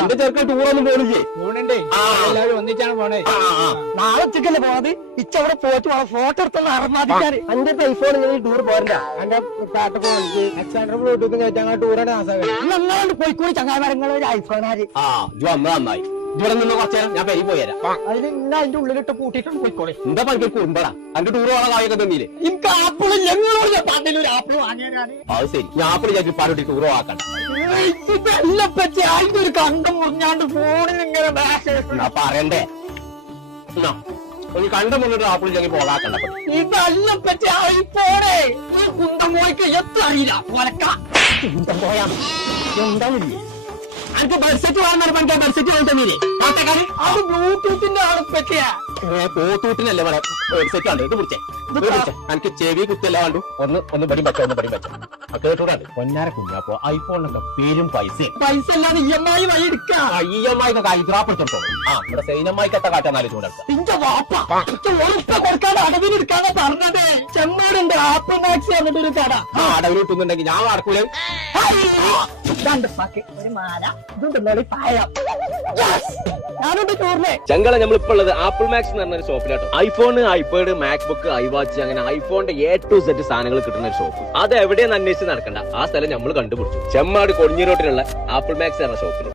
എന്റെ ചെറുക്കൻ ടൂറൊന്നും പോണില്ലേ? പോണണ്ടേ, എല്ലാവരും ഒന്നിച്ചാണ് പോണേ. നാളെ ഉച്ചക്കല്ലേ പോണത്? ഇച്ചവിടെ പോയിട്ട് ഫോട്ടോ എടുത്തുള്ള അറമാദിക്കാൻ എന്റെ ഐഫോൺ ടൂർ പോരണ്ട. എന്റെ പാട്ടൊക്കെ എക്സാൻഡർ ബ്ലൂടൂത്ത് കയറ്റാൻ ടൂറാണ് ആസാകാരം. നന്നായിട്ട് പോയിക്കോളി ചങ്ങായിമാരങ്ങൾ ഒരു ഐഫോണാര്. ഇജ്ജ് വന്നത് നന്നായി. ഇവിടെ നിന്ന് കുറച്ചേരം ഞാൻ പെരി പോയി തരാം. അതിന് ഇന്ന അതിന്റെ ഉള്ളിലിട്ട് കൂട്ടിയിട്ടുണ്ട് പോയിക്കോളി. എന്താ പണിക്ക് കുടുംബടാ എന്റെ ടൂർ പോകാൻ കായൊക്കെ തന്നീല്ലേ? എനിക്ക് ആപ്പിൾ ഞങ്ങളോട് പണ്ടിലൊരു ആപ്പിൾ വാങ്ങിയാലാണ്. അത് ശരി, ഞാൻ ആപ്പിൾ ഞാൻ പാരോട്ടി ടൂർ ആക്കണ്ട. ഇതെല്ലാം പറ്റി അതിന്റെ ഒരു കണ്ടം മുറിഞ്ഞാണ്ട് ഫോണിൽ ഇങ്ങനെ എന്നാ പറയണ്ടേ? കണ്ട മുന്നിട്ട് ആപ്പിൾ ഞങ്ങൾ പോകാക്കണ്ട. ഇതെല്ലാം പറ്റി ഐഫോണേ ഈ കുന്തം പോയിക്ക് എത്ര അറിയില്ല പോലക്ക കുന്തം പോയാ എന്താണില്ലേ? എനിക്ക് ബഡ്സെറ്റ് വാങ്ങാൻ പണിക്കാ ബഡ്സെറ്റ് വാങ്ങി തന്നീല്ലേ? അത് ബ്ലൂടൂത്തിന്റെ ആണ് പറ്റിയ പോത്തൂട്ടിനല്ലേ ഇവിടെ ഹെഡ്സെറ്റ് ആണ്. ഇത് പിടിച്ചേ, എനിക്ക് ചെവി കുത്തല്ല കണ്ടു. ഒന്ന് പടി വെച്ചോ, ഒന്ന് പടി വെച്ചോ. കേട്ടൂടാണ്ട് പൊന്നാര കുഞ്ഞാപ്പോ ഐഫോണിനൊക്കെ പേരും പൈസ അല്ലാതെ EMI വഴി എടുക്കാം. EMI ഹൈദരാബാദ് ഇവിടെ സൈനമ്മായിക്കത്ത കാട്ടാന്നാലും ചൂടെടുക്കാം. നിന്റെ വാപ്പ ഉറപ്പ കൊടുക്കാതെ അടവിന് എടുക്കാതെ പറഞ്ഞത്. ചെമ്മേടുണ്ട് ആപ്പിൾ മാക്സ് എന്നിട്ടൊരു കട. അടവിൽ കിട്ടുന്നുണ്ടെങ്കിൽ ഞാൻ നടക്കൂലേ? ഒരു മാല ഇതുണ്ടല്ലോ പായം. ഞാനുണ്ട് ടൂറിനെ. ചങ്കള നമ്മളിപ്പോ ഉള്ളത് ആപ്പിൾ മാക്സ് എന്ന് പറഞ്ഞ ഷോപ്പിലാട്ടോ. ഐഫോൺ, ഐപാഡ്, മാക്ബുക്ക്, ഐവാച്ച് അങ്ങനെ ഐഫോണിന്റെ A to Z സാധനങ്ങൾ കിട്ടുന്ന ഒരു ഷോപ്പ്. അത് എവിടെയെന്ന് അന്വേഷിച്ച് നടക്കണ്ട, ആ സ്ഥലം നമ്മൾ കണ്ടുപിടിച്ചു. ചെമ്മാട് കൊടിഞ്ഞിരോട്ടിലുള്ള ആപ്പിൾ മാക്സ് എന്ന ഷോപ്പിൽ.